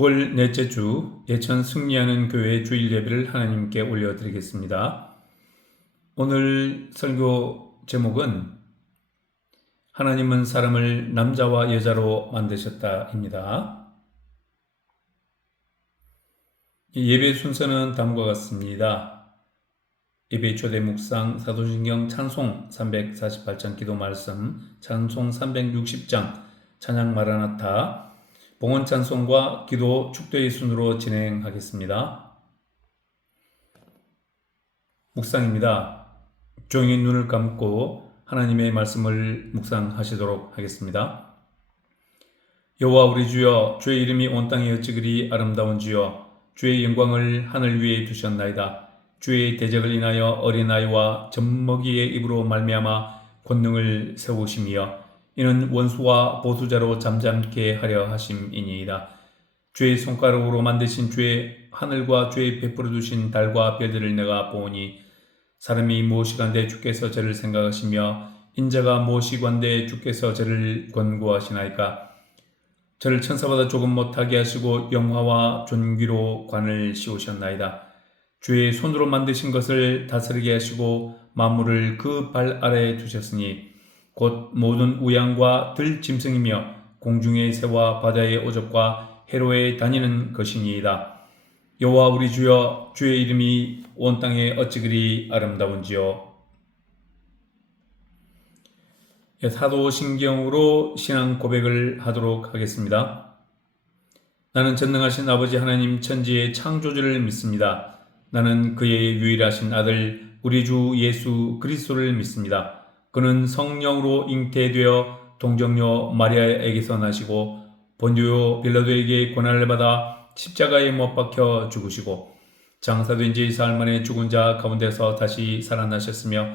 9월 넷째 주 예천 승리하는 교회 주일 예배를 하나님께 올려드리겠습니다. 오늘 설교 제목은 하나님은 사람을 남자와 여자로 만드셨다입니다. 예배 순서는 다음과 같습니다. 예배 초대 묵상 사도신경 찬송 348장 기도 말씀, 찬송 360장 찬양 마라나타, 봉헌 찬송과 기도 축도의 순으로 진행하겠습니다. 묵상입니다. 조용히 눈을 감고 하나님의 말씀을 묵상하시도록 하겠습니다. 여호와 우리 주여, 주의 이름이 온 땅에 어찌 그리 아름다운지요. 주의 영광을 하늘 위에 두셨나이다. 주의 대적을 인하여 어린아이와 젖먹이의 입으로 말미암아 권능을 세우시며 이는 원수와 보수자로 잠잠케 하려 하심이니이다. 주의 손가락으로 만드신 주의 하늘과 주의 베풀어 주신 달과 별들을 내가 보니 사람이 무엇이간데 주께서 저를 생각하시며 인자가 무엇이간데 주께서 저를 권고하시나이까. 저를 천사보다 조금 못하게 하시고 영화와 존귀로 관을 씌우셨나이다. 주의 손으로 만드신 것을 다스리게 하시고 만물을 그 발 아래에 두셨으니 곧 모든 우양과 들짐승이며 공중의 새와 바다의 오적과 해로에 다니는 것이니이다. 여호와 우리 주여, 주의 이름이 온 땅에 어찌 그리 아름다운지요. 사도신경으로 신앙 고백을 하도록 하겠습니다. 나는 전능하신 아버지 하나님 천지의 창조주를 믿습니다. 나는 그의 유일하신 아들 우리 주 예수 그리스도를 믿습니다. 그는 성령으로 잉태되어 동정녀 마리아에게서 나시고 본디오 빌라도에게 고난을 받아 십자가에 못 박혀 죽으시고 장사된 지 사흘 만에 죽은 자 가운데서 다시 살아나셨으며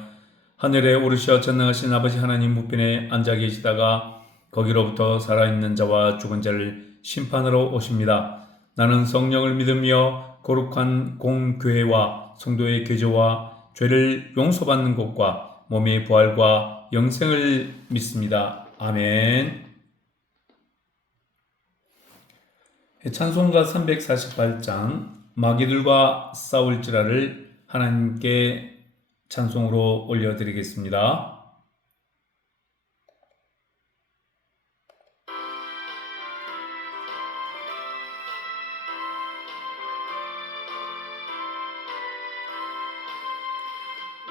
하늘에 오르셔 전능하신 아버지 하나님 우편에 앉아 계시다가 거기로부터 살아있는 자와 죽은 자를 심판하러 오십니다. 나는 성령을 믿으며 거룩한 공교회와 성도의 교제와 죄를 용서받는 것과 몸의 부활과 영생을 믿습니다. 아멘. 찬송가 348장 마귀들과 싸울지라를 하나님께 찬송으로 올려드리겠습니다.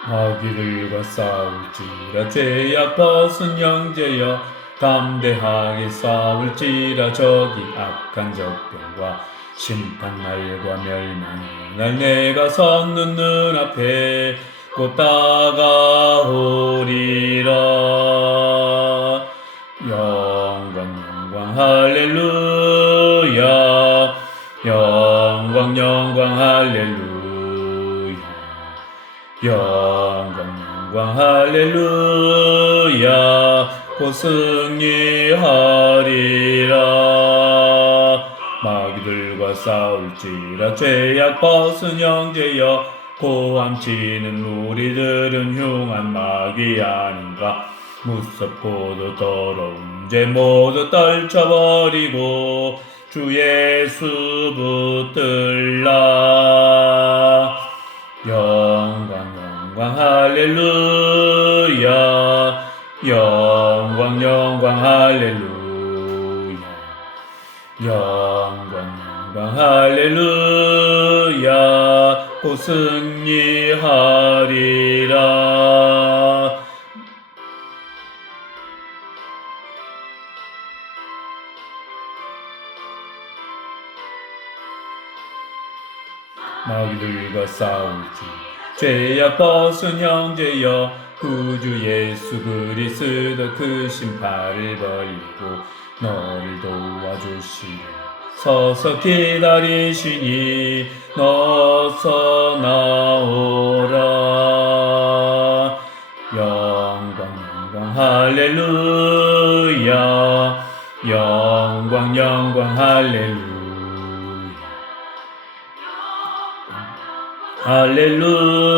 마귀들과 싸울지라 죄악 벗은 형제여 담대하게 싸울지라 저기 악한 적병과 심판날과 멸망의 날 내가 섰는 눈앞에 곧 다가오리라. 영광 할렐루야. 영광 할렐루야. 영광 할렐루야. 곧 승리하리라. 마귀들과 싸울지라 죄악 벗은 형제여 고함치는 우리들은 흉한 마귀 아닌가. 무섭고도 더러운 죄 모두 떨쳐버리고 주 예수 붙들라. 영광 할렐루야. 영광 할렐루야. 영광 할렐루야. 곧 승리하리라. 마귀들과 싸울지 죄악 벗은 형제여 구주 예수 그리스도 그 신발을 벌리고 너를 도와주시려 서서 기다리시니 너서 나오라. 영광 할렐루야. 영광 할렐루야. 할렐루야.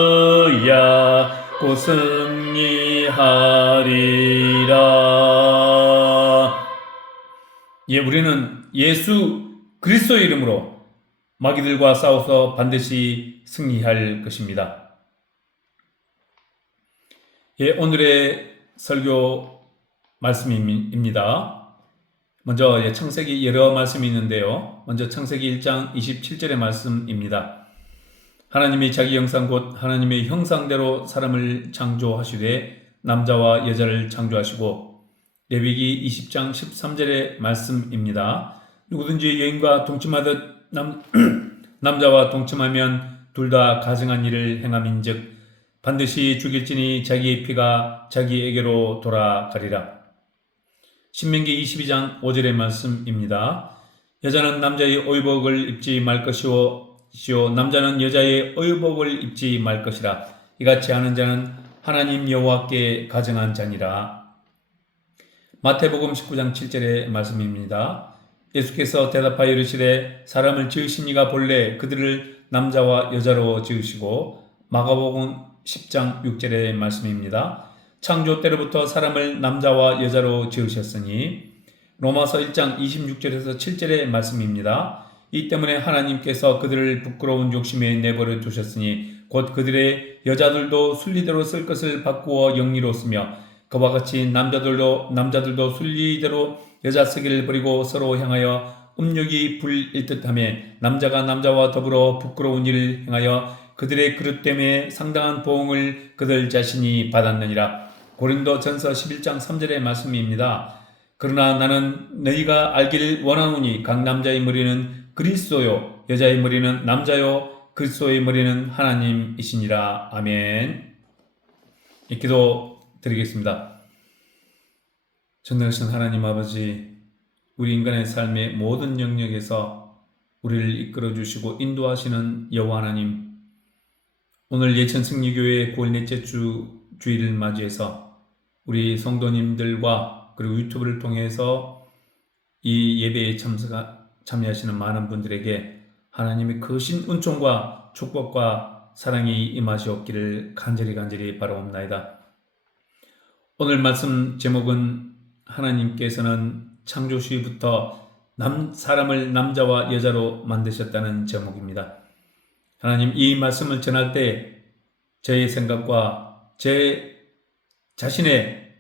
곧 승리하리라. 우리는 예수 그리스도의 이름으로 마귀들과 싸워서 반드시 승리할 것입니다. 예, 오늘의 설교 말씀입니다. 먼저 창세기 여러 말씀이 있는데요. 먼저 창세기 1장 27절의 말씀입니다. 하나님이 자기 형상 곧 하나님의 형상대로 사람을 창조하시되 남자와 여자를 창조하시고, 레위기 20장 13절의 말씀입니다. 누구든지 여인과 동침하듯 남자와 동침하면 둘 다 가증한 일을 행함인즉 반드시 죽일지니 자기의 피가 자기에게로 돌아가리라. 신명기 22장 5절의 말씀입니다. 여자는 남자의 의복을 입지 말 것이요 남자는 여자의 의복을 입지 말 것이라. 이같이 하는 자는 하나님 여호와께 가증한 자니라. 마태복음 19장 7절의 말씀입니다. 예수께서 대답하여 이르시되 사람을 지으신 이가 본래 그들을 남자와 여자로 지으시고, 마가복음 10장 6절의 말씀입니다. 창조 때로부터 사람을 남자와 여자로 지으셨으니, 로마서 1장 26절에서 7절의 말씀입니다. 이 때문에 하나님께서 그들을 부끄러운 욕심에 내버려 두셨으니 곧 그들의 여자들도 순리대로 쓸 것을 바꾸어 영리로 쓰며, 그와 같이 남자들도 순리대로 여자 쓰기를 버리고 서로 향하여 음욕이 불일 듯하며 남자가 남자와 더불어 부끄러운 일을 행하여 그들의 그릇 때문에 상당한 보응을 그들 자신이 받았느니라. 고린도전서 11장 3절의 말씀입니다. 그러나 나는 너희가 알기를 원하노니 각 남자의 머리는 그리스도요 여자의 머리는 남자요 그리스도의 머리는 하나님이시니라. 아멘. 기도 드리겠습니다. 전능하신 하나님 아버지, 우리 인간의 삶의 모든 영역에서 우리를 이끌어 주시고 인도하시는 여호와 하나님, 오늘 예천승리교회 9월 넷째 주일을 맞이해서 우리 성도님들과 그리고 유튜브를 통해서 이 예배에 참여하시는 많은 분들에게 하나님의 크신 은총과 축복과 사랑이 임하시옵기를 간절히 바라옵나이다. 오늘 말씀 제목은 하나님께서는 창조 시부터 사람을 남자와 여자로 만드셨다는 제목입니다. 하나님, 이 말씀을 전할 때 저의 생각과 제 자신의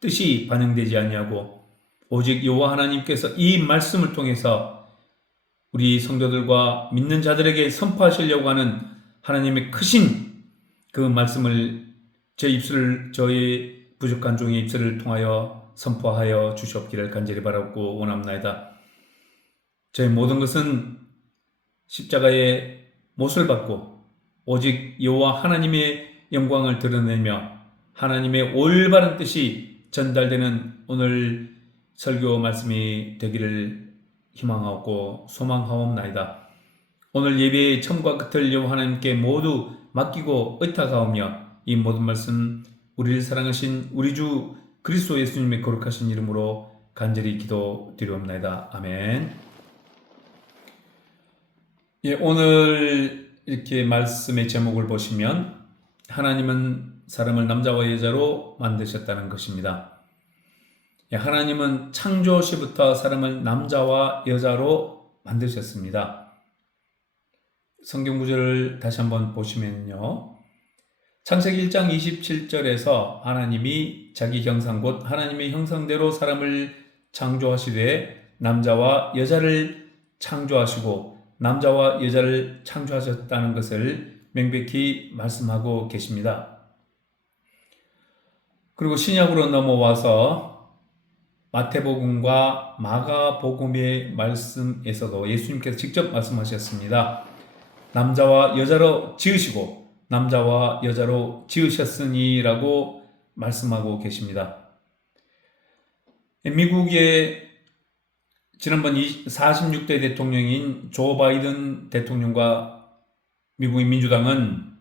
뜻이 반영되지 아니하고 오직 여호와 하나님께서 이 말씀을 통해서 우리 성도들과 믿는 자들에게 선포하시려고 하는 하나님의 크신 그 말씀을 저의 부족한 종의 입술을 통하여 선포하여 주시옵기를 간절히 바라고 원합나이다. 저희 모든 것은 십자가의 못을 받고 오직 여호와 하나님의 영광을 드러내며 하나님의 올바른 뜻이 전달되는 오늘 설교 말씀이 되기를 희망하고 소망하옵나이다. 오늘 예배의 처음과 끝을 여호와 하나님께 모두 맡기고 의탁하오며 이 모든 말씀 우리를 사랑하신 우리 주 그리스도 예수님의 거룩하신 이름으로 간절히 기도드리옵나이다. 아멘. 예, 오늘 이렇게 말씀의 제목을 보시면 하나님은 사람을 남자와 여자로 만드셨다는 것입니다. 예, 하나님은 창조 시부터 사람을 남자와 여자로 만드셨습니다. 성경 구절을 다시 한번 보시면요. 창세기 1장 27절에서 하나님이 자기 형상 곧 하나님의 형상대로 사람을 창조하시되 남자와 여자를 창조하시고 남자와 여자를 창조하셨다는 것을 명백히 말씀하고 계십니다. 그리고 신약으로 넘어와서 마태복음과 마가복음의 말씀에서도 예수님께서 직접 말씀하셨습니다. 남자와 여자로 지으시고 남자와 여자로 지으셨으니 라고 말씀하고 계십니다. 미국의 지난번 46대 대통령인 조 바이든 대통령과 미국의 민주당은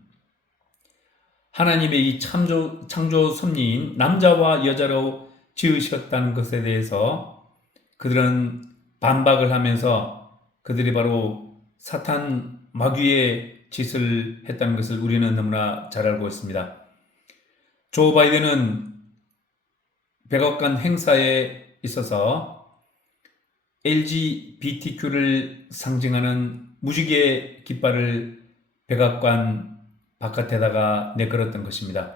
하나님의 이 창조 섭리인 남자와 여자로 지으셨다는 것에 대해서 그들은 반박을 하면서 그들이 바로 사탄 마귀의 짓을 했다는 것을 우리는 너무나 잘 알고 있습니다. 조 바이든은 백악관 행사에 있어서 LGBTQ를 상징하는 무지개 깃발을 백악관 바깥에다가 내걸었던 것입니다.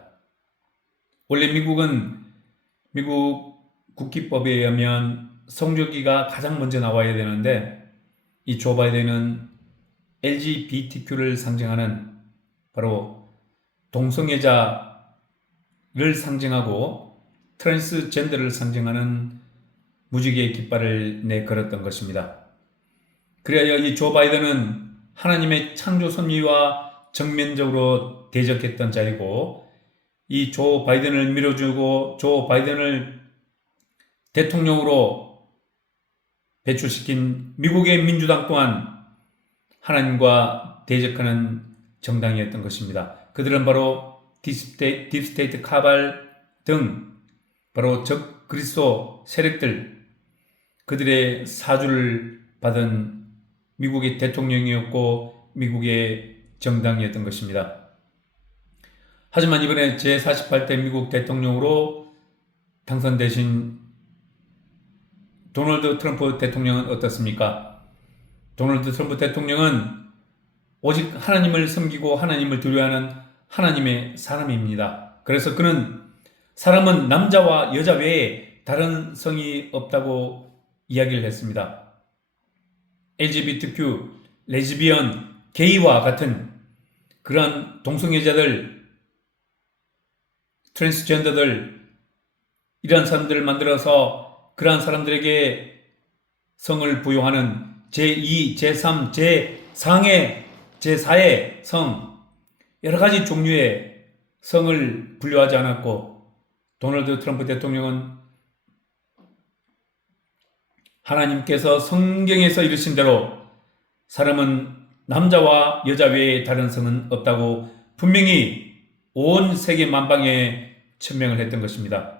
원래 미국은 미국 국기법에 의하면 성조기가 가장 먼저 나와야 되는데 이 조 바이든은 LGBTQ를 상징하는 바로 동성애자를 상징하고 트랜스젠더를 상징하는 무지개 깃발을 내걸었던 것입니다. 그래야 이 조 바이든은 하나님의 창조 섭리와 정면적으로 대적했던 자이고 이 조 바이든을 밀어주고 조 바이든을 대통령으로 배출시킨 미국의 민주당 또한 하나님과 대적하는 정당이었던 것입니다. 그들은 바로 딥스테이트 카발 등 바로 적 그리스도 세력들 그들의 사주를 받은 미국의 대통령이었고 미국의 정당이었던 것입니다. 하지만 이번에 제48대 미국 대통령으로 당선되신 도널드 트럼프 대통령은 어떻습니까? 도널드 트럼프 대통령은 오직 하나님을 섬기고 하나님을 두려워하는 하나님의 사람입니다. 그래서 그는 사람은 남자와 여자 외에 다른 성이 없다고 이야기를 했습니다. LGBTQ, 레즈비언, 게이와 같은 그러한 동성애자들, 트랜스젠더들 이러한 사람들을 만들어서 그러한 사람들에게 성을 부여하는 제2, 제3, 제4의 성 여러 가지 종류의 성을 분류하지 않았고 도널드 트럼프 대통령은 하나님께서 성경에서 이르신 대로 사람은 남자와 여자 외에 다른 성은 없다고 분명히 온 세계 만방에 천명을 했던 것입니다.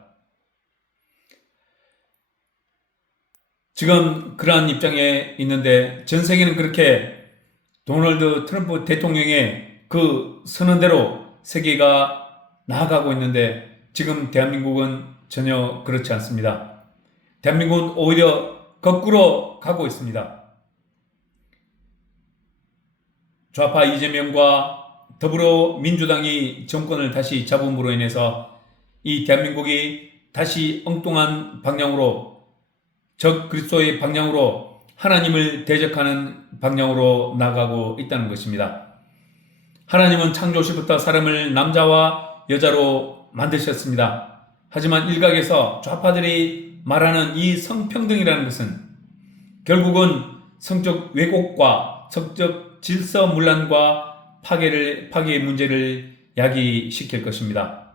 지금 그러한 입장에 있는데 전 세계는 그렇게 도널드 트럼프 대통령의 그 선언대로 세계가 나아가고 있는데 지금 대한민국은 전혀 그렇지 않습니다. 대한민국은 오히려 거꾸로 가고 있습니다. 좌파 이재명과 더불어민주당이 정권을 다시 잡음으로 인해서 이 대한민국이 다시 엉뚱한 방향으로 적 그리스도의 방향으로 하나님을 대적하는 방향으로 나가고 있다는 것입니다. 하나님은 창조시부터 사람을 남자와 여자로 만드셨습니다. 하지만 일각에서 좌파들이 말하는 이 성평등이라는 것은 결국은 성적 왜곡과 성적 질서문란과 파괴의 문제를 야기시킬 것입니다.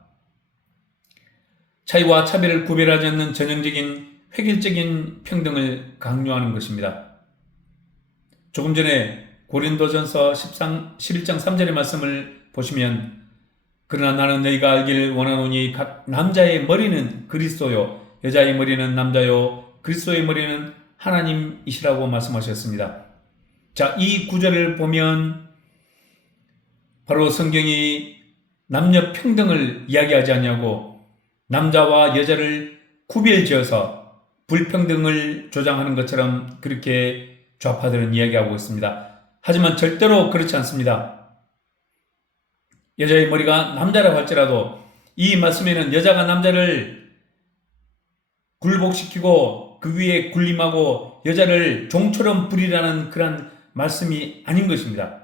차이와 차별을 구별하지 않는 전형적인 획일적인 평등을 강요하는 것입니다. 조금 전에 고린도전서 11장 3절의 말씀을 보시면 그러나 나는 너희가 알기를 원하노니 각 남자의 머리는 그리스도요 여자의 머리는 남자요 그리스도의 머리는 하나님이시라고 말씀하셨습니다. 자, 이 구절을 보면 바로 성경이 남녀 평등을 이야기하지 않냐고 남자와 여자를 구별지어서 불평등을 조장하는 것처럼 그렇게 좌파들은 이야기하고 있습니다. 하지만 절대로 그렇지 않습니다. 여자의 머리가 남자라고 할지라도 이 말씀에는 여자가 남자를 굴복시키고 그 위에 군림하고 여자를 종처럼 부리라는 그런 말씀이 아닌 것입니다.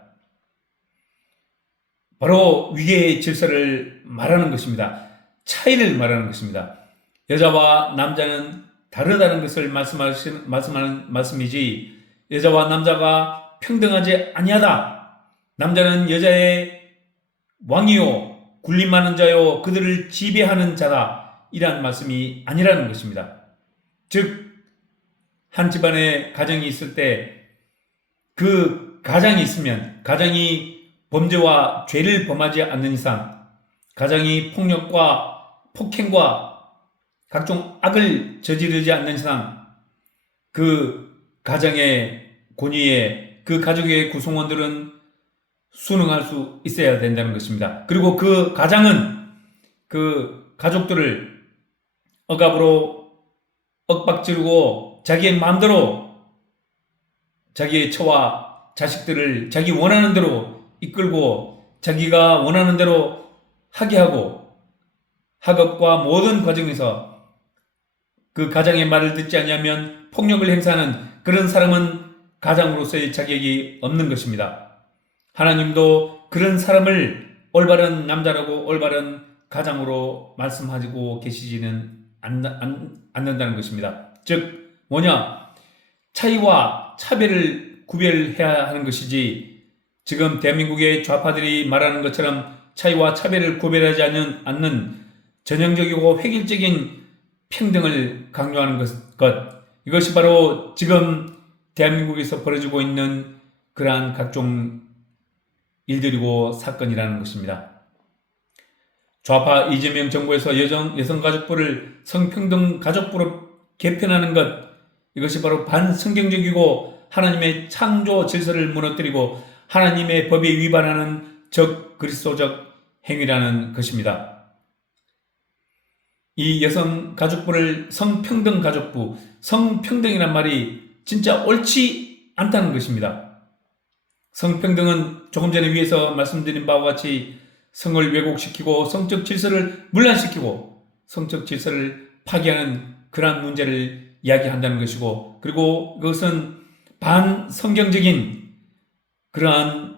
바로 위계의 질서를 말하는 것입니다. 차이를 말하는 것입니다. 여자와 남자는 다르다는 것을 말씀하는 말씀이지 여자와 남자가 평등하지 아니하다. 남자는 여자의 왕이요 군림하는 자요 그들을 지배하는 자다. 이러한 말씀이 아니라는 것입니다. 즉 한 집안에 가정이 있을 때 그 가정이 있으면 가정이 범죄와 죄를 범하지 않는 이상 가정이 폭력과 폭행과 각종 악을 저지르지 않는 이상 그 가정의 권위에 그 가족의 구성원들은 순응할 수 있어야 된다는 것입니다. 그리고 그 가장은 그 가족들을 억압으로 엇박지르고 자기의 마음대로 자기의 처와 자식들을 자기 원하는 대로 이끌고 자기가 원하는 대로 하게 하고 학업과 모든 과정에서 그 가장의 말을 듣지 않으면 폭력을 행사하는 그런 사람은 가장으로서의 자격이 없는 것입니다. 하나님도 그런 사람을 올바른 남자라고 올바른 가장으로 말씀하고 계시지는 않는다는 것입니다. 즉 뭐냐? 차이와 차별을 구별해야 하는 것이지 지금 대한민국의 좌파들이 말하는 것처럼 차이와 차별을 구별하지 않는 전형적이고 획일적인 평등을 강요하는 것 이것이 바로 지금 대한민국에서 벌어지고 있는 그러한 각종 일들이고 사건이라는 것입니다. 좌파 이재명 정부에서 여성가족부를 성평등 가족부로 개편하는 것 이것이 바로 반성경적이고 하나님의 창조 질서를 무너뜨리고 하나님의 법에 위반하는 적그리스도적 행위라는 것입니다. 이 여성가족부를 성평등가족부, 성평등이란 말이 진짜 옳지 않다는 것입니다. 성평등은 조금 전에 위에서 말씀드린 바와 같이 성을 왜곡시키고 성적 질서를 문란시키고 성적 질서를 파괴하는 그러한 문제를 이야기한다는 것이고 그리고 그것은 반성경적인 그러한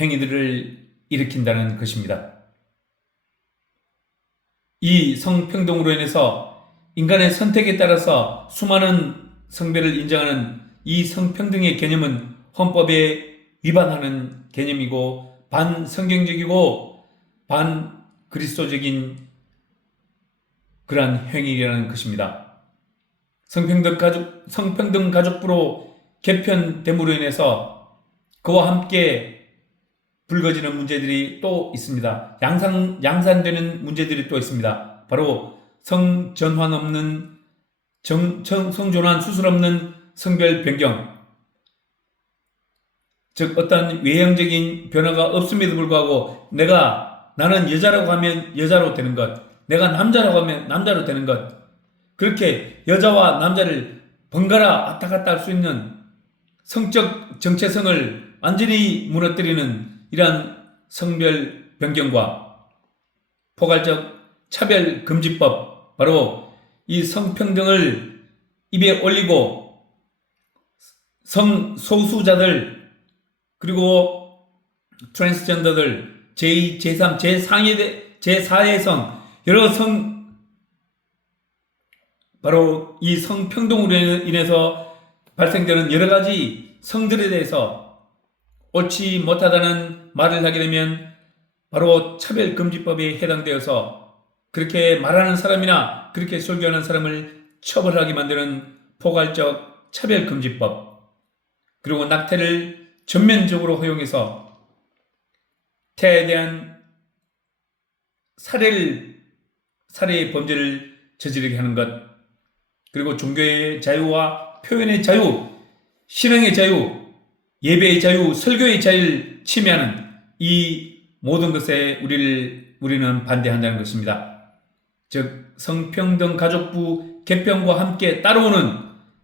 행위들을 일으킨다는 것입니다. 이 성평등으로 인해서 인간의 선택에 따라서 수많은 성별을 인정하는 이 성평등의 개념은 헌법에 위반하는 개념이고 반성경적이고 반그리스도적인 그러한 행위라는 것입니다. 성평등 가족부로 개편됨으로 인해서 그와 함께 불거지는 문제들이 또 있습니다. 양산되는 문제들이 또 있습니다. 바로 성전환 없는 성전환 수술 없는 성별 변경, 즉 어떤 외형적인 변화가 없음에도 불구하고 나는 여자라고 하면 여자로 되는 것, 내가 남자라고 하면 남자로 되는 것, 그렇게 여자와 남자를 번갈아 왔다 갔다 할 수 있는 성적 정체성을 완전히 무너뜨리는 이러한 성별 변경과 포괄적 차별금지법, 바로 이 성평등을 입에 올리고 성소수자들 그리고 트랜스젠더들 제2, 제3, 제4의 성 여러 성 바로 이 성평등으로 인해서 발생되는 여러 가지 성들에 대해서 옳지 못하다는 말을 하게 되면 바로 차별금지법에 해당되어서 그렇게 말하는 사람이나 그렇게 설교하는 사람을 처벌하게 만드는 포괄적 차별금지법, 그리고 낙태를 전면적으로 허용해서 태아에 대한 살해의 범죄를 저지르게 하는 것, 그리고 종교의 자유와 표현의 자유, 신앙의 자유, 예배의 자유, 설교의 자유를 침해하는 이 모든 것에 우리는 반대한다는 것입니다. 즉 성평등 가족부 개편과 함께 따라오는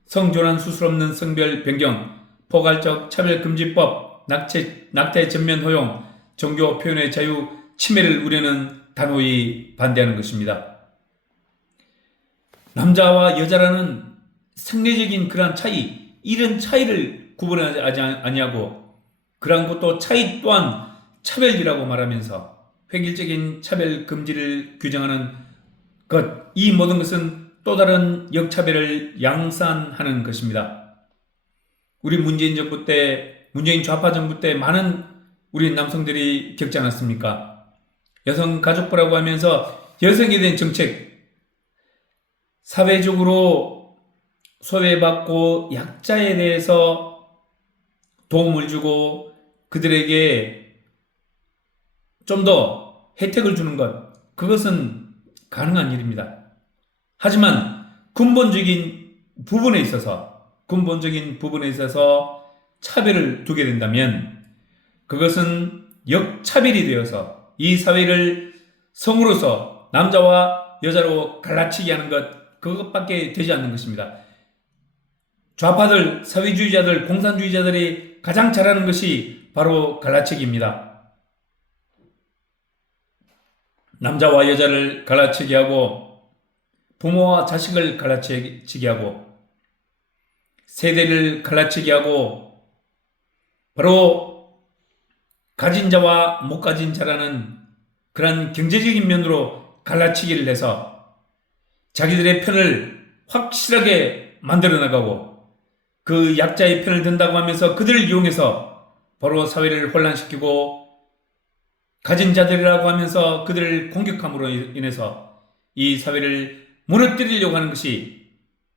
성전환 수술 없는 성별 변경, 포괄적 차별금지법, 낙태 전면 허용, 종교 표현의 자유 침해를 우리는 단호히 반대하는 것입니다. 남자와 여자라는 생리적인 그러한 차이, 이런 차이를 구분하지 아니하고 그러한 것도 차이 또한 차별이라고 말하면서 획일적인 차별 금지를 규정하는 것, 이 모든 것은 또 다른 역차별을 양산하는 것입니다. 우리 문재인 좌파 정부 때 많은 우리 남성들이 겪지 않았습니까? 여성가족부라고 하면서 여성에 대한 정책, 사회적으로 소외받고 약자에 대해서 도움을 주고 그들에게 좀 더 혜택을 주는 것, 그것은 가능한 일입니다. 하지만 근본적인 부분에 있어서 차별을 두게 된다면 그것은 역차별이 되어서 이 사회를 성으로서 남자와 여자로 갈라치게 하는 것, 그것밖에 되지 않는 것입니다. 좌파들, 사회주의자들, 공산주의자들이 가장 잘하는 것이 바로 갈라치기입니다. 남자와 여자를 갈라치기 하고 부모와 자식을 갈라치기 하고 세대를 갈라치기 하고 바로 가진 자와 못 가진 자라는 그런 경제적인 면으로 갈라치기를 해서 자기들의 편을 확실하게 만들어 나가고 그 약자의 편을 든다고 하면서 그들을 이용해서 바로 사회를 혼란시키고 가진 자들이라고 하면서 그들을 공격함으로 인해서 이 사회를 무너뜨리려고 하는 것이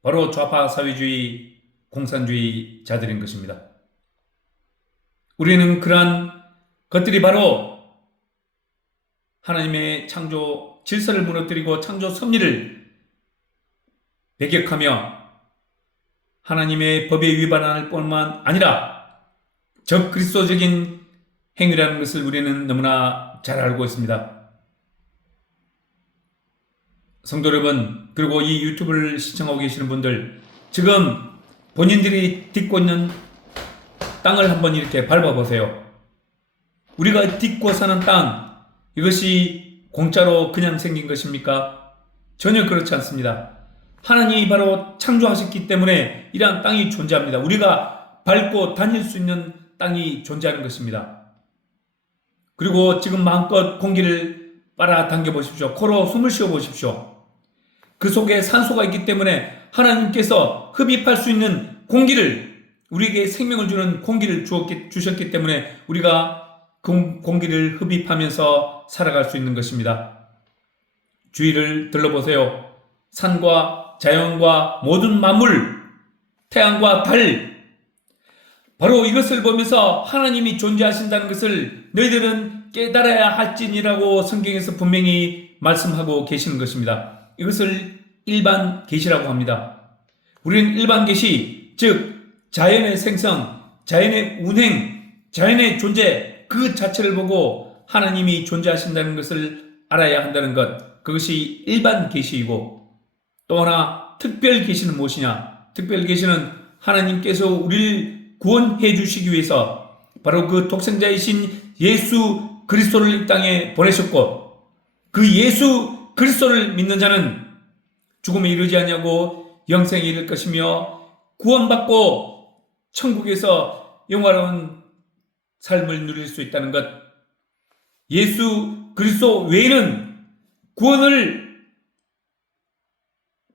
바로 좌파 사회주의 공산주의자들인 것입니다. 우리는 그러한 것들이 바로 하나님의 창조 질서를 무너뜨리고 창조 섭리를 배격하며 하나님의 법에 위반할 뿐만 아니라 적그리스도적인 행위라는 것을 우리는 너무나 잘 알고 있습니다. 성도 여러분, 그리고 이 유튜브를 시청하고 계시는 분들, 지금 본인들이 딛고 있는 땅을 한번 이렇게 밟아보세요. 우리가 딛고 사는 땅, 이것이 공짜로 그냥 생긴 것입니까? 전혀 그렇지 않습니다. 하나님이 바로 창조하셨기 때문에 이러한 땅이 존재합니다. 우리가 밟고 다닐 수 있는 땅이 존재하는 것입니다. 그리고 지금 마음껏 공기를 빨아당겨 보십시오. 코로 숨을 쉬어 보십시오. 그 속에 산소가 있기 때문에 하나님께서 흡입할 수 있는 공기를, 우리에게 생명을 주는 공기를 주셨기 때문에 우리가 그 공기를 흡입하면서 살아갈 수 있는 것입니다. 주위를 둘러보세요. 산과 자연과 모든 만물, 태양과 달, 바로 이것을 보면서 하나님이 존재하신다는 것을 너희들은 깨달아야 할지니라고 성경에서 분명히 말씀하고 계시는 것입니다. 이것을 일반 계시라고 합니다. 우리는 일반 계시, 즉 자연의 생성, 자연의 운행, 자연의 존재 그 자체를 보고 하나님이 존재하신다는 것을 알아야 한다는 것, 그것이 일반 계시이고, 또 하나 특별 계시는 무엇이냐? 특별 계시는 하나님께서 우리를 구원해 주시기 위해서 바로 그 독생자이신 예수 그리스도를 이 땅에 보내셨고, 그 예수 그리스도를 믿는 자는 죽음에 이르지 아니하고 영생에 이를 것이며 구원받고 천국에서 영화로운 삶을 누릴 수 있다는 것. 예수 그리스도 외에는 구원을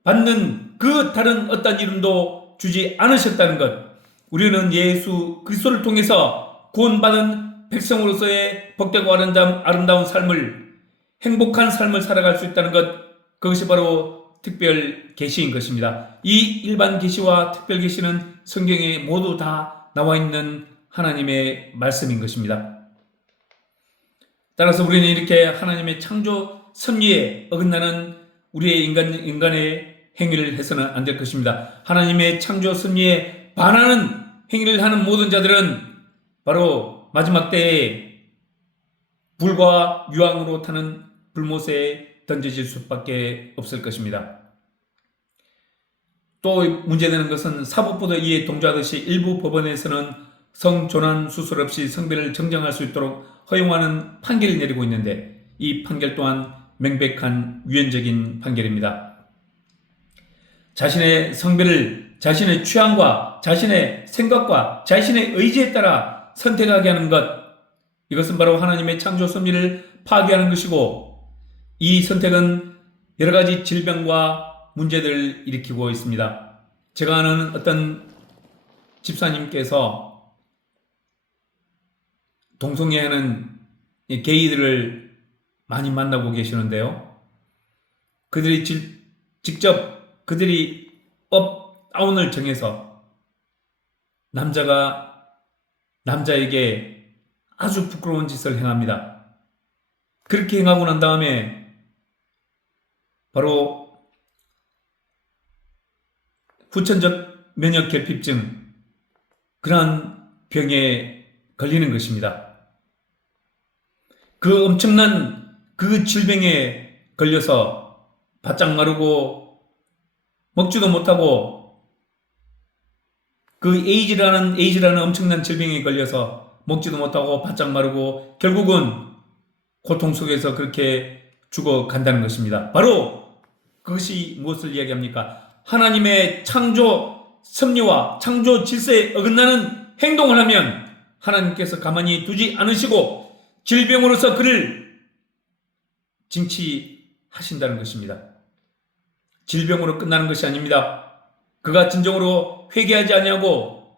받는 그 다른 어떤 이름도 주지 않으셨다는 것. 우리는 예수 그리스도를 통해서 구원받은 백성으로서의 복되고 아름다운 삶을, 행복한 삶을 살아갈 수 있다는 것, 그것이 바로 특별 계시인 것입니다. 이 일반 계시와 특별 계시는 성경에 모두 다 나와 있는 하나님의 말씀인 것입니다. 따라서 우리는 이렇게 하나님의 창조 섭리에 어긋나는 우리의 인간의 행위를 해서는 안 될 것입니다. 하나님의 창조 섭리에 반하는 행위를 하는 모든 자들은 바로 마지막 때에 불과 유황으로 타는 불못에 던져질 수밖에 없을 것입니다. 또 문제되는 것은 사법부도 이에 동조하듯이 일부 법원에서는 성전환 수술 없이 성별을 정정할 수 있도록 허용하는 판결을 내리고 있는데, 이 판결 또한 명백한 위헌적인 판결입니다. 자신의 성별을 자신의 취향과 자신의 생각과 자신의 의지에 따라 선택하게 하는 것, 이것은 바로 하나님의 창조 섭리를 파괴하는 것이고, 이 선택은 여러 가지 질병과 문제들을 일으키고 있습니다. 제가 아는 어떤 집사님께서 동성애하는 게이들을 많이 만나고 계시는데요. 그들이 직접 그들이 업다운을 정해서 남자가 남자에게 아주 부끄러운 짓을 행합니다. 그렇게 행하고 난 다음에 바로 후천적 면역 결핍증, 그러한 병에 걸리는 것입니다. 그 엄청난 그 질병에 걸려서 바짝 마르고 먹지도 못하고 그 에이즈라는 엄청난 질병에 걸려서 먹지도 못하고 바짝 마르고 결국은 고통 속에서 그렇게 죽어간다는 것입니다. 바로 그것이 무엇을 이야기합니까? 하나님의 창조 섭리와 창조 질서에 어긋나는 행동을 하면 하나님께서 가만히 두지 않으시고 질병으로서 그를 징치하신다는 것입니다. 질병으로 끝나는 것이 아닙니다. 그가 진정으로 회개하지 아니하고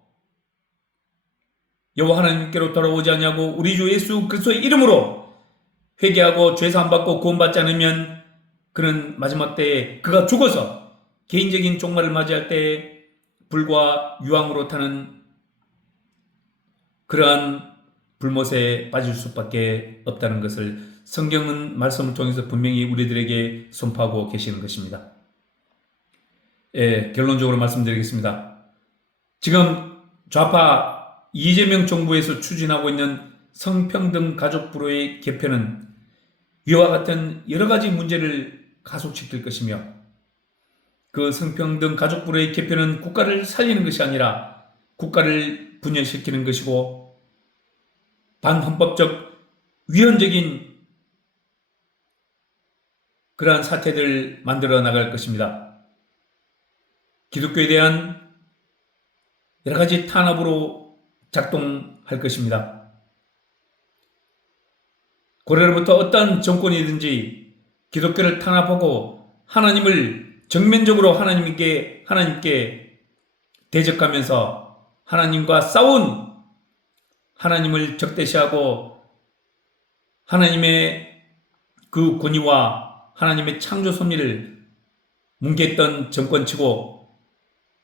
여호와 하나님께로 돌아오지 아니하고 우리 주 예수 그리스도의 이름으로 회개하고 죄사함 받고 구원받지 않으면 그는 마지막 때에 그가 죽어서 개인적인 종말을 맞이할 때에 불과 유황으로 타는 그러한 불못에 빠질 수밖에 없다는 것을 성경은 말씀을 통해서 분명히 우리들에게 선포하고 계시는 것입니다. 결론적으로 말씀드리겠습니다. 지금 좌파 이재명 정부에서 추진하고 있는 성평등 가족부로의 개편은 이와 같은 여러 가지 문제를 가속시킬 것이며 그 성평등 가족부로의 개편은 국가를 살리는 것이 아니라 국가를 분열시키는 것이고 반헌법적 위헌적인 그러한 사태들을 만들어 나갈 것입니다. 기독교에 대한 여러 가지 탄압으로 작동할 것입니다. 고래로부터 어떤 정권이든지 기독교를 탄압하고 하나님을 정면적으로 하나님께 대적하면서 하나님과 싸운 하나님을 적대시하고 하나님의 그 권위와 하나님의 창조 섭리를 뭉개했던 정권치고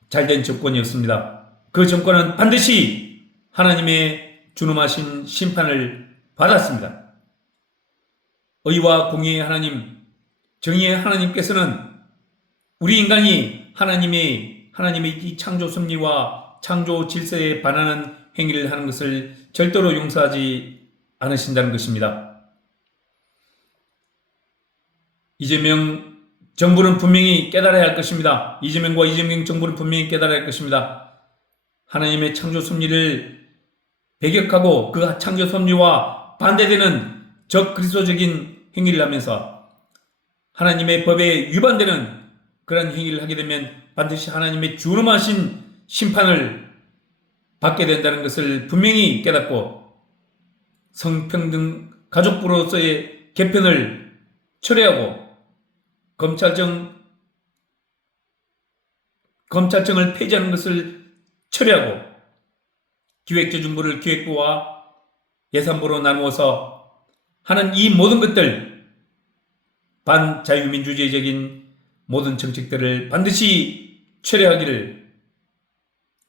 잘된 정권이었습니다. 그 정권은 반드시 하나님의 준엄하신 심판을 받았습니다. 의와 공의의 하나님, 정의의 하나님께서는 우리 인간이 하나님의 이 창조 섭리와 창조 질서에 반하는 행위를 하는 것을 절대로 용서하지 않으신다는 것입니다. 이재명 정부는 분명히 깨달아야 할 것입니다. 이재명과 이재명 정부는 분명히 깨달아야 할 것입니다. 하나님의 창조 섭리를 배격하고 그 창조 섭리와 반대되는 적그리스도적인 행위를 하면서 하나님의 법에 위반되는 그런 행위를 하게 되면 반드시 하나님의 준엄하신 심판을 받게 된다는 것을 분명히 깨닫고 성평등 가족부로서의 개편을 철회하고 검찰청을 폐지하는 것을 철회하고 기획재정부를 기획부와 예산부로 나누어서 하는 이 모든 것들 반자유민주주의적인 모든 정책들을 반드시 철회하기를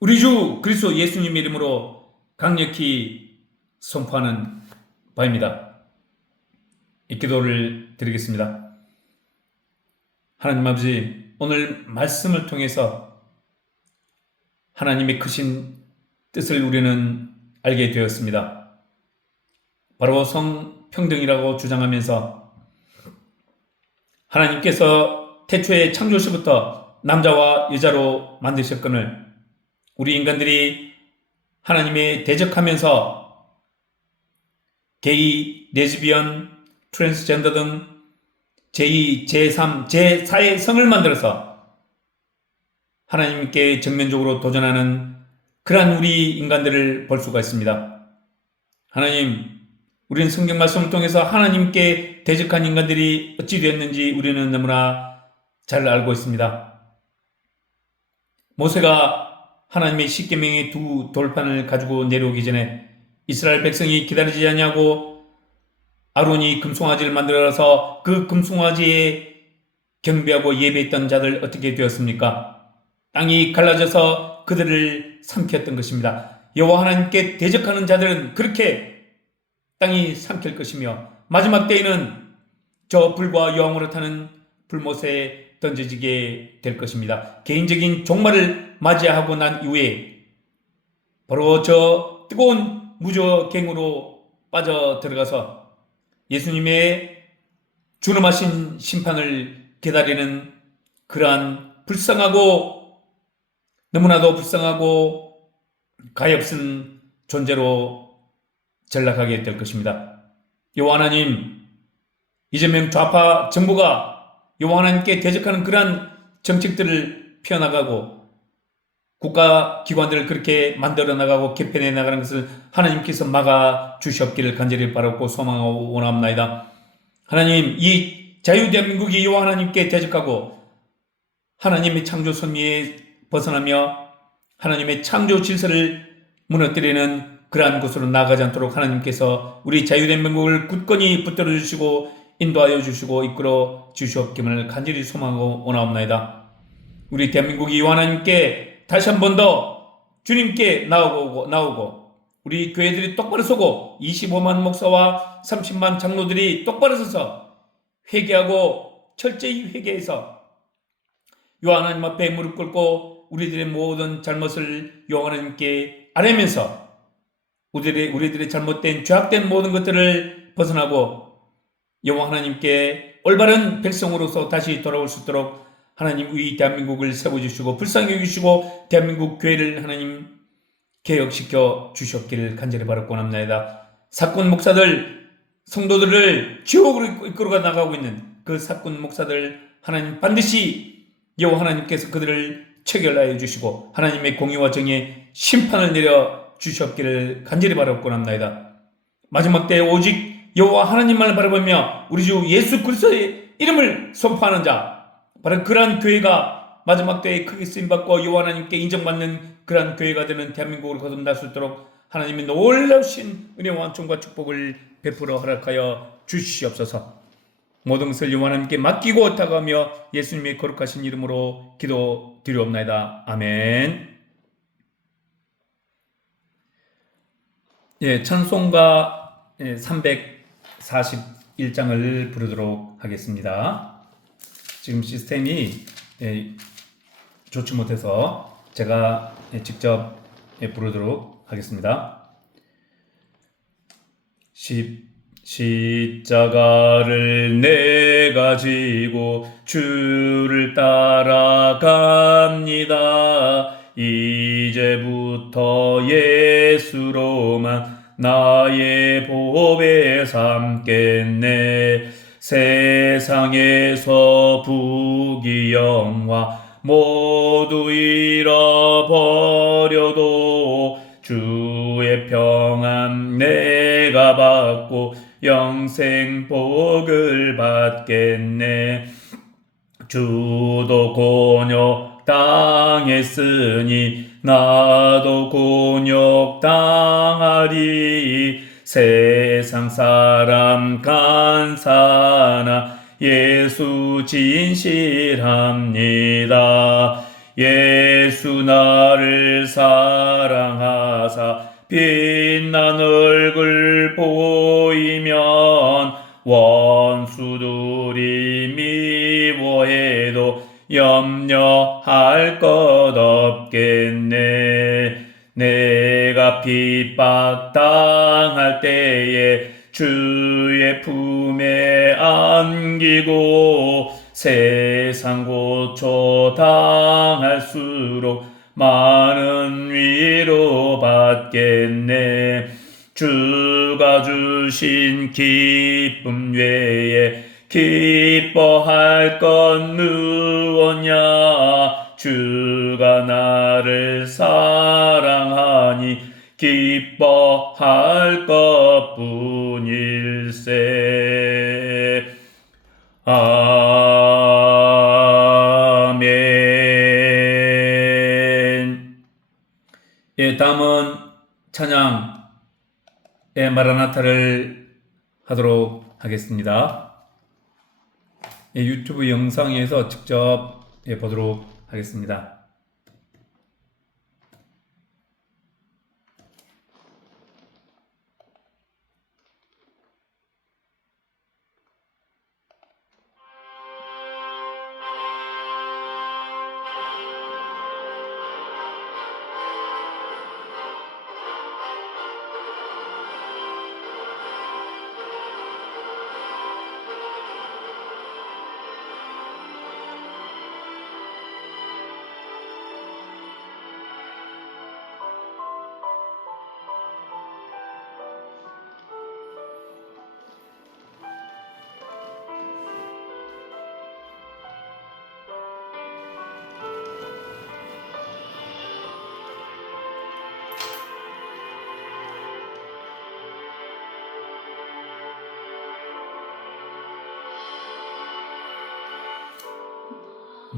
우리 주 그리스도 예수님의 이름으로 강력히 선포하는 바입니다. 이 기도를 드리겠습니다. 하나님 아버지, 오늘 말씀을 통해서 하나님의 크신 뜻을 우리는 알게 되었습니다. 바로 성평등이라고 주장하면서 하나님께서 태초에 창조시부터 남자와 여자로 만드셨거늘 우리 인간들이 하나님에 대적하면서 게이, 레즈비언, 트랜스젠더 등 제2, 제3, 제4의 성을 만들어서 하나님께 정면적으로 도전하는 그러한 우리 인간들을 볼 수가 있습니다. 하나님, 우리는 성경 말씀을 통해서 하나님께 대적한 인간들이 어찌 되었는지 우리는 너무나 잘 알고 있습니다. 모세가 하나님의 십계명의 두 돌판을 가지고 내려오기 전에 이스라엘 백성이 기다리지 아니하고 아론이 금송아지를 만들어서 그 금송아지에 경배하고 예배했던 자들 어떻게 되었습니까? 땅이 갈라져서 그들을 삼켰던 것입니다. 여호와 하나님께 대적하는 자들은 그렇게 땅이 삼킬 것이며 마지막 때에는 저 불과 여왕으로 타는 불못에 던져지게 될 것입니다. 개인적인 종말을 맞이하고 난 이후에 바로 저 뜨거운 무저갱으로 빠져 들어가서 예수님의 준엄하신 심판을 기다리는 그러한 너무나도 불쌍하고 가엾은 존재로 전락하게 될 것입니다. 여호와 하나님, 이재명 좌파 정부가 여호와 하나님께 대적하는 그러한 정책들을 펴나가고 국가기관들을 그렇게 만들어 나가고 개편해 나가는 것을 하나님께서 막아 주시옵기를 간절히 바라고 소망하고 원합나이다. 하나님, 이 자유대한민국이 여호와 하나님께 대적하고 하나님의 창조 섭리에 벗어나며 하나님의 창조 질서를 무너뜨리는 그러한 곳으로 나가지 않도록 하나님께서 우리 자유대한민국을 굳건히 붙들어 주시고 인도하여 주시고 이끌어 주시옵기를 간절히 소망하고 원하옵나이다. 우리 대한민국이 하나님께 다시 한 번 더 주님께 나오고 우리 교회들이 똑바로 서고 25만 목사와 30만 장로들이 똑바로 서서 회개하고 철저히 회개해서 여호와 하나님 앞에 무릎 꿇고 우리들의 모든 잘못을 여호와 하나님께 아뢰면서 우리들의 잘못된 죄악된 모든 것들을 벗어나고 여호와 하나님께 올바른 백성으로서 다시 돌아올 수 있도록 하나님 이 대한민국을 세워주시고 불쌍히 여기시고 대한민국 교회를 하나님 개혁시켜 주셨기를 간절히 바라고 원합니다. 사건 목사들 성도들을 지옥으로 이끌어 나가고 있는 그 사건 목사들 하나님 반드시 여호와 하나님께서 그들을 체결하여 주시고 하나님의 공의와 정의의 심판을 내려 주셨기를 간절히 바라고 원합니다. 마지막 때에 오직 여호와 하나님만을 바라보며 우리 주 예수 그리스도의 이름을 선포하는 자 바로 그러한 교회가 마지막 때에 크게 쓰임받고 여호와 하나님께 인정받는 그러한 교회가 되는 대한민국으로 거듭날 수 있도록 하나님의 놀라우신 은혜와 은총과 축복을 베풀어 허락하여 주시옵소서. 모든 것을 여호와 하나님께 맡기고 다가가며 예수님의 거룩하신 이름으로 기도드리옵나이다. 아멘. 찬송가 341장을 부르도록 하겠습니다. 지금 시스템이 좋지 못해서 제가 직접 부르도록 하겠습니다. 십자가를 내가 지고 주를 따라갑니다. 이제부터 예수로만 나의 보배 삼겠네. 세상에서 부귀영화 모두 잃어버려도 주의 평안 내가 받고 영생 복을 받겠네. 주도 곤욕 당했으니 나도 곤욕 당하리. 세상 사람 간사나 예수 진실합니다. 예수 나를 사랑하사 빛난 얼굴 보이면 원수들이 미워해도 염려할 것 없겠네. 내가 핍박당할 때에 주의 품에 안기고 세상 고초 당할수록 많은 위로 받겠네. 주가 주신 기쁨 외에 기뻐할 건 무엇냐. 주가 나를 사랑하니 기뻐할 것뿐일세. 아멘. 다음은 찬양의 마라나타를 하도록 하겠습니다. 유튜브 영상에서 직접 보도록 하겠습니다.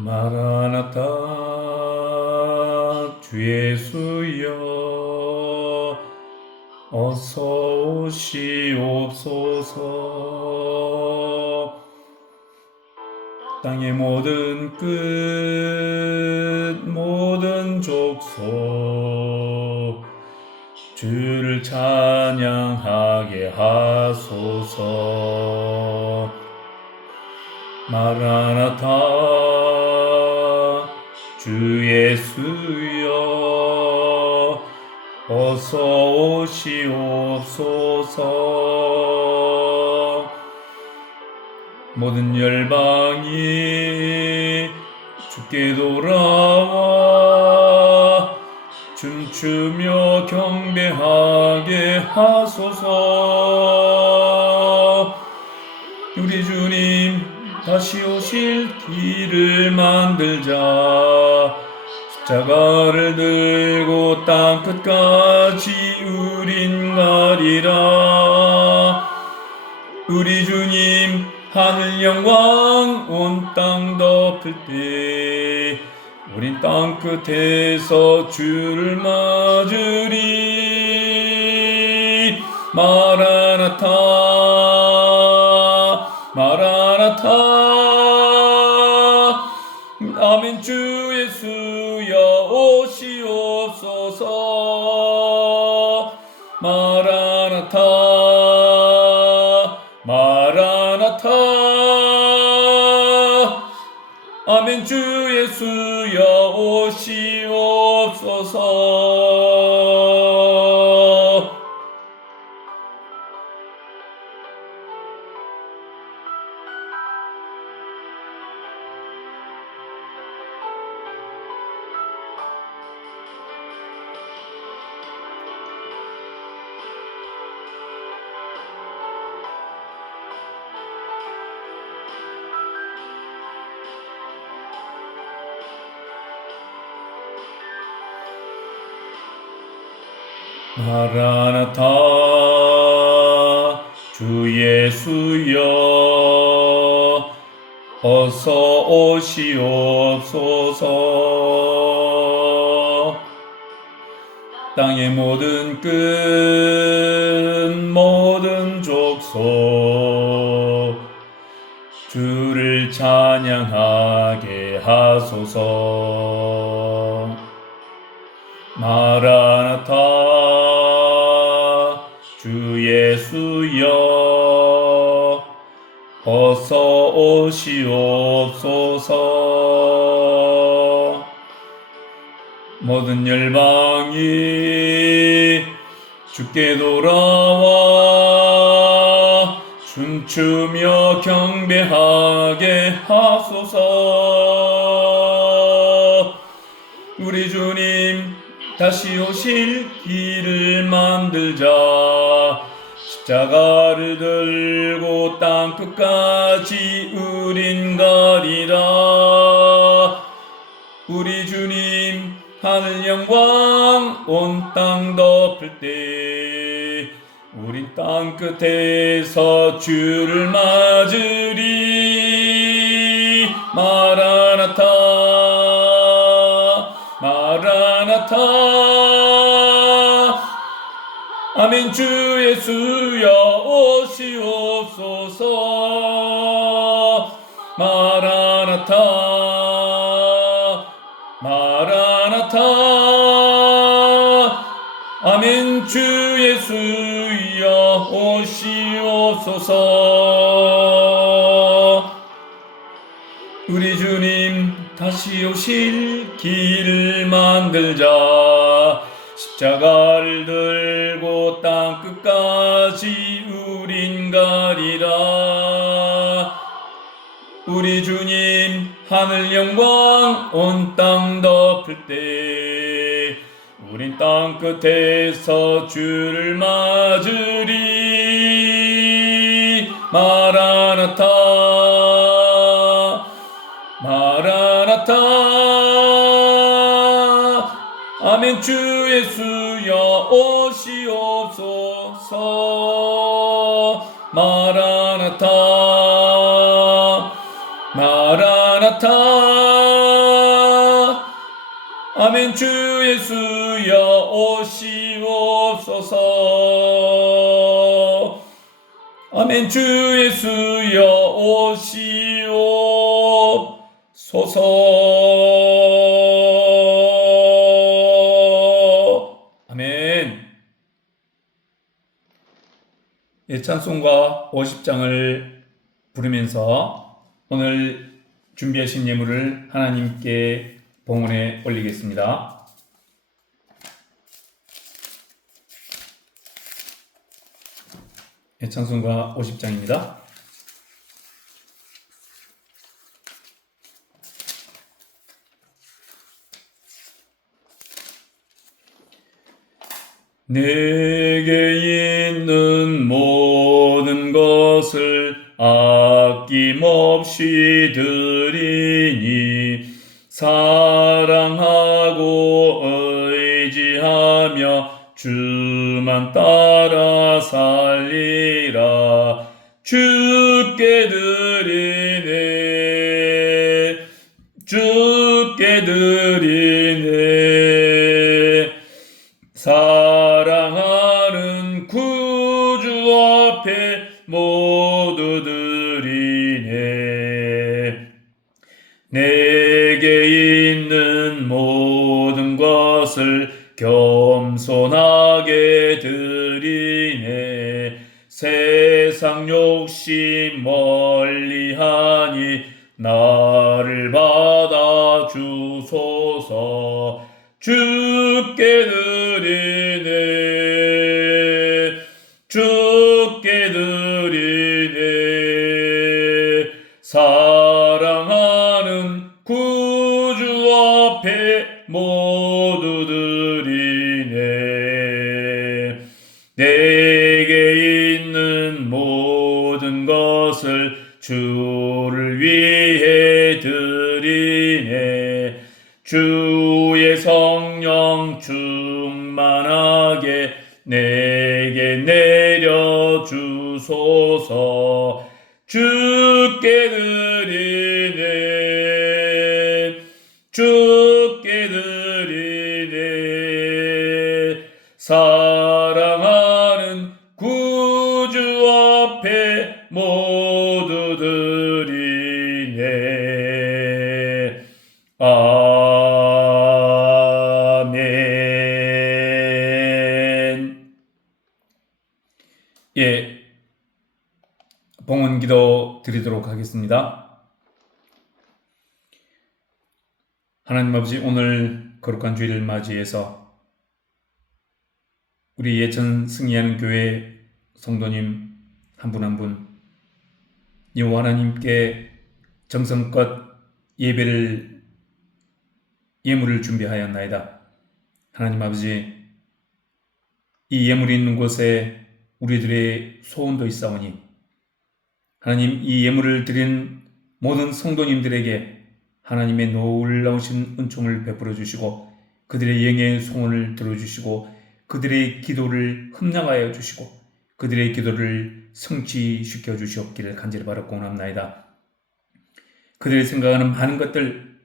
마라나타 주 예수여 어서 오시옵소서. 땅의 모든 끝 모든 족속 주를 찬양하게 하소서. 마라나타 주 예수여 어서 오시옵소서. 모든 열방이 주께 돌아와 춤추며 경배하게 하소서. 우리 주님 다시 오실 길을 만들자. 십자가를 들고 땅끝까지 우린 가리라. 우리 주님 하늘 영광 온 땅 덮을 때 우린 땅끝에서 주를 맞으리. 마라나타 마라나타 아멘. 주 예수여 오시옵소서. 마라나타 마라나타 아멘. 주 예수여 오시옵소서. 마라나타 주 예수여 어서 오시옵소서. 땅의 모든 끝 모든 족속 주를 찬양하게 하소서. 마라나타 주 예수여 어서 오시옵소서. 모든 열방이 주께 돌아와 춤추며 경배하게 하소서. 우리 주님 다시 오실 길을 만들자. 십자가를 들고 땅끝까지 우린 가리라. 우리 주님 하늘 영광 온 땅 덮을 때 우린 땅끝에서 주를 맞으리. 마라나타 마라나타 아멘. 주 예수여 오시옵소서. 마라나타 마라나타 아멘. 주 예수여 오시옵소서. 우리 주님 다시 오실 길을 만들자. 십자가를 들고 땅끝까지 우린 가리라. 우리 주님 하늘 영광 온 땅 덮을 때 우린 땅끝에서 주를 맞으리. 마라나타 마라나타 아멘. 주 예수여 오시옵소서. 마라나타 마라나타 아멘. 주 예수여 오시옵소서. 아멘. 주 예수여 오시옵소서. 아멘. 예, 찬송가 50장을 부르면서 오늘 준비하신 예물을 하나님께 봉헌에 올리겠습니다. 예, 찬송가 50장입니다. 내게 있는 모든 것을 아낌없이 드리니 사랑하고 의지하며 주만 따라 살리라. 주께 드리네, 주께 드리네. 사랑하는 구주 앞에 모두 드리네. 내게 있는 모든 것을 겸손하게 드리네. 세상 욕심 멀리하니 나를 받아 주소서. 주께 드리네, 주께 드리네. 사랑하는 구주 앞에 모두 드리네. 내게 있는 모든 것을 주를 위해 드리네. 주의 성령 충만하게 내게 내려주소서. 주께 드리네, 주께 드리네. 사랑하는 구주 앞에 모두 드리네. 아멘. 예, 봉헌 기도 드리도록 하겠습니다. 하나님 아버지, 오늘 거룩한 주일을 맞이해서 우리 예천 승리하는 교회 성도님 한 분 한 분 여호와 하나님께 정성껏 예물을 준비하였나이다. 하나님 아버지, 이 예물이 있는 곳에 우리들의 소원도 있사오니 하나님, 이 예물을 드린 모든 성도님들에게 하나님의 놀라우신 은총을 베풀어 주시고 그들의 영의 소원을 들어주시고 그들의 기도를 흠량하여 주시고 그들의 기도를 성취시켜 주시옵기를 간절히 바라고 원합나이다. 그들이 생각하는 많은 것들,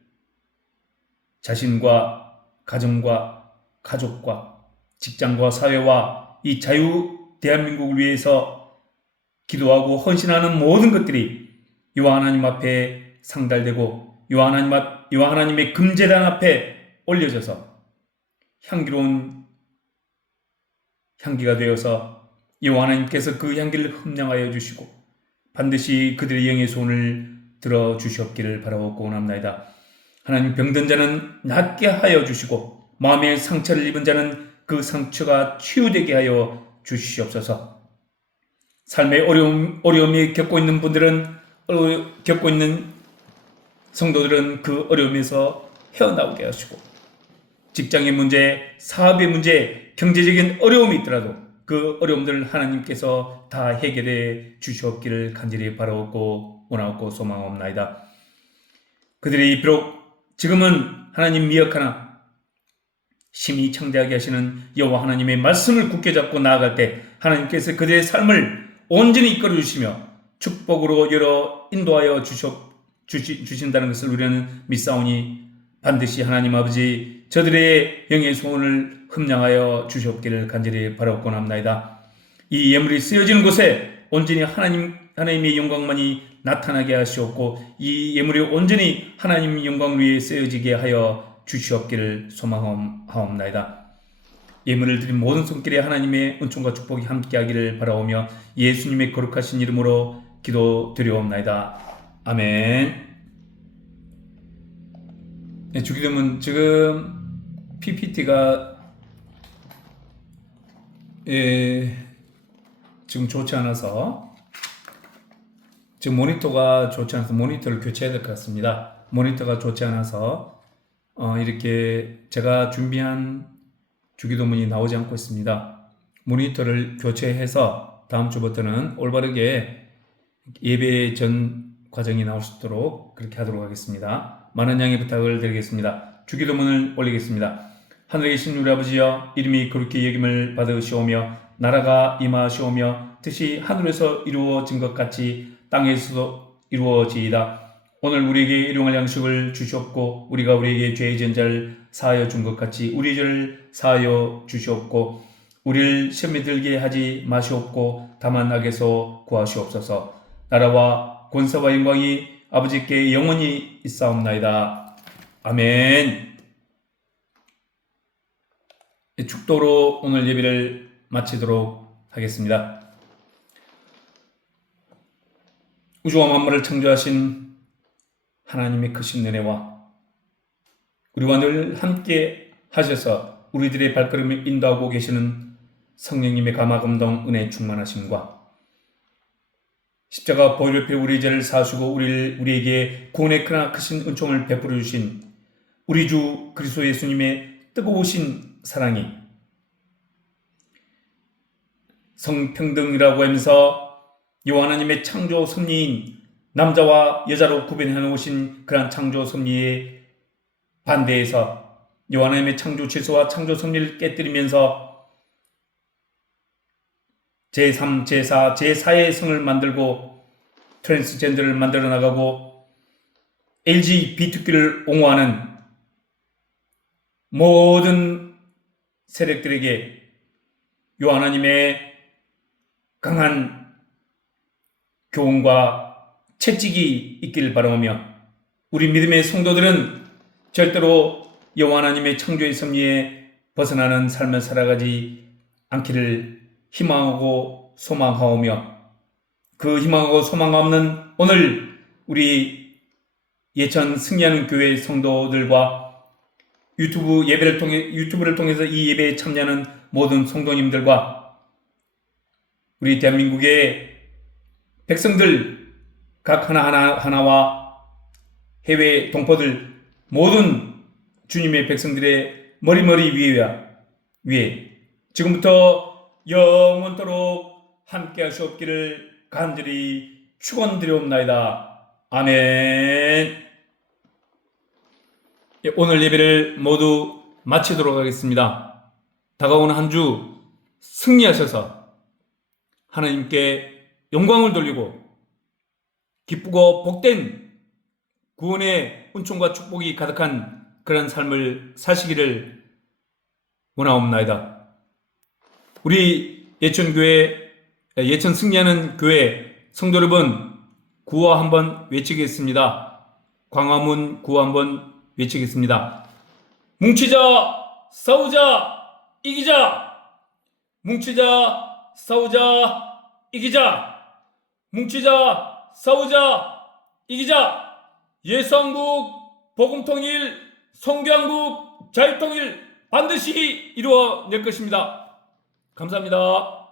자신과 가정과 가족과 직장과 사회와 이 자유 대한민국을 위해서 기도하고 헌신하는 모든 것들이 여호와 하나님 앞에 상달되고 여호와 하나님의 금제단 앞에 올려져서 향기로운 향기가 되어서 여호와 하나님께서 그 향기를 흠량하여 주시고 반드시 그들의 영의 손을 들어 주시옵기를 바라옵고 원합나이다. 하나님, 병든 자는 낫게 하여 주시고 마음의 상처를 입은 자는 그 상처가 치유되게 하여 주시옵소서. 삶의 어려움이 겪고 있는 분들은, 겪고 있는 성도들은 그 어려움에서 헤어나오게 하시고 직장의 문제, 사업의 문제, 경제적인 어려움이 있더라도 그 어려움들을 하나님께서 다 해결해 주시옵기를 간절히 바라옵고 원하옵고 소망하옵나이다. 그들이 비록 지금은 하나님 미약하나 심히 창대하게 하시는 여호와 하나님의 말씀을 굳게 잡고 나아갈 때 하나님께서 그들의 삶을 온전히 이끌어 주시며 축복으로 열어 인도하여 주신다는 것을 우리는 믿사오니 반드시 하나님 아버지 저들의 영의 소원을 흠량하여 주시옵기를 간절히 바라옵고나옵나이다. 이 예물이 쓰여지는 곳에 온전히 하나님의 영광만이 나타나게 하시옵고 이 예물이 온전히 하나님의 영광 위에 쓰여지게 하여 주시옵기를 소망하옵나이다. 예물을 드린 모든 손길에 하나님의 은총과 축복이 함께하기를 바라오며 예수님의 거룩하신 이름으로 기도드리옵나이다. 아멘. 네, 주기도문 지금 PPT가 지금 좋지 않아서 지금 모니터가 좋지 않아서 모니터를 교체해야 될 것 같습니다. 모니터가 좋지 않아서 이렇게 제가 준비한 주기도문이 나오지 않고 있습니다. 모니터를 교체해서 다음 주부터는 올바르게 예배 전 과정이 나올 수 있도록 그렇게 하도록 하겠습니다. 많은 양해 부탁을 드리겠습니다. 주기도문을 올리겠습니다. 하늘에 계신 우리 아버지여, 이름이 거룩히 여김을 받으시오며 나라가 임하시오며 뜻이 하늘에서 이루어진 것 같이 땅에서도 이루어지이다. 오늘 우리에게 일용할 양식을 주시옵고 우리가 우리에게 죄의 전자를 사하여 준 것 같이 우리 죄를 사하여 주시옵고 우리를 시험에 들게 하지 마시옵고 다만 악에서 구하시옵소서. 나라와 권세와 영광이 아버지께 영원히 있사옵나이다. 아멘. 축도로 오늘 예배를 마치도록 하겠습니다. 우주와 만물을 창조하신 하나님의 크신 은혜와 우리와 늘 함께 하셔서 우리들의 발걸음을 인도하고 계시는 성령님의 감화감동 은혜 충만하심과 십자가 보혈의 피로 우리 죄를 사하시고 우리에게 구원의 크나 크신 은총을 베풀어 주신 우리 주 그리스도 예수님의 뜨거우신 사랑이 성평등이라고 하면서 여호와 하나님의 창조 섭리인 남자와 여자로 구분해 놓으신 그러한 창조 섭리에 반대해서 여호와 하나님의 창조 질서와 창조 섭리를 깨뜨리면서 제3, 제4, 제4의 성을 만들고 트랜스젠더를 만들어 나가고 LGBTQ를 옹호하는 모든 세력들에게 여호와 하나님의 강한 교훈과 채찍이 있기를 바라오며 우리 믿음의 성도들은 절대로 여호와 하나님의 창조의 섭리에 벗어나는 삶을 살아가지 않기를 희망하고 소망하오며 그 희망하고 소망 없는 오늘 우리 예천 승리하는 교회 성도들과 유튜브를 통해서 이 예배에 참여하는 모든 성도님들과 우리 대한민국의 백성들 각 하나하나와 해외 동포들 모든 주님의 백성들의 머리 위에 지금부터 영원토록 함께 하시옵기를 간절히 축원드리옵나이다. 아멘. 오늘 예배를 모두 마치도록 하겠습니다. 다가오는 한 주 승리하셔서 하나님께 영광을 돌리고 기쁘고 복된 구원의 은총과 축복이 가득한 그런 삶을 사시기를 원하옵나이다. 우리 예천 승리하는 교회 성도 여러분, 구호 한번 외치겠습니다. 광화문 구호 한번 외치겠습니다. 뭉치자, 싸우자, 이기자. 뭉치자, 싸우자, 이기자. 뭉치자, 싸우자, 이기자. 예수한국 복음통일, 성교한국 자유통일 반드시 이루어낼 것입니다. 감사합니다.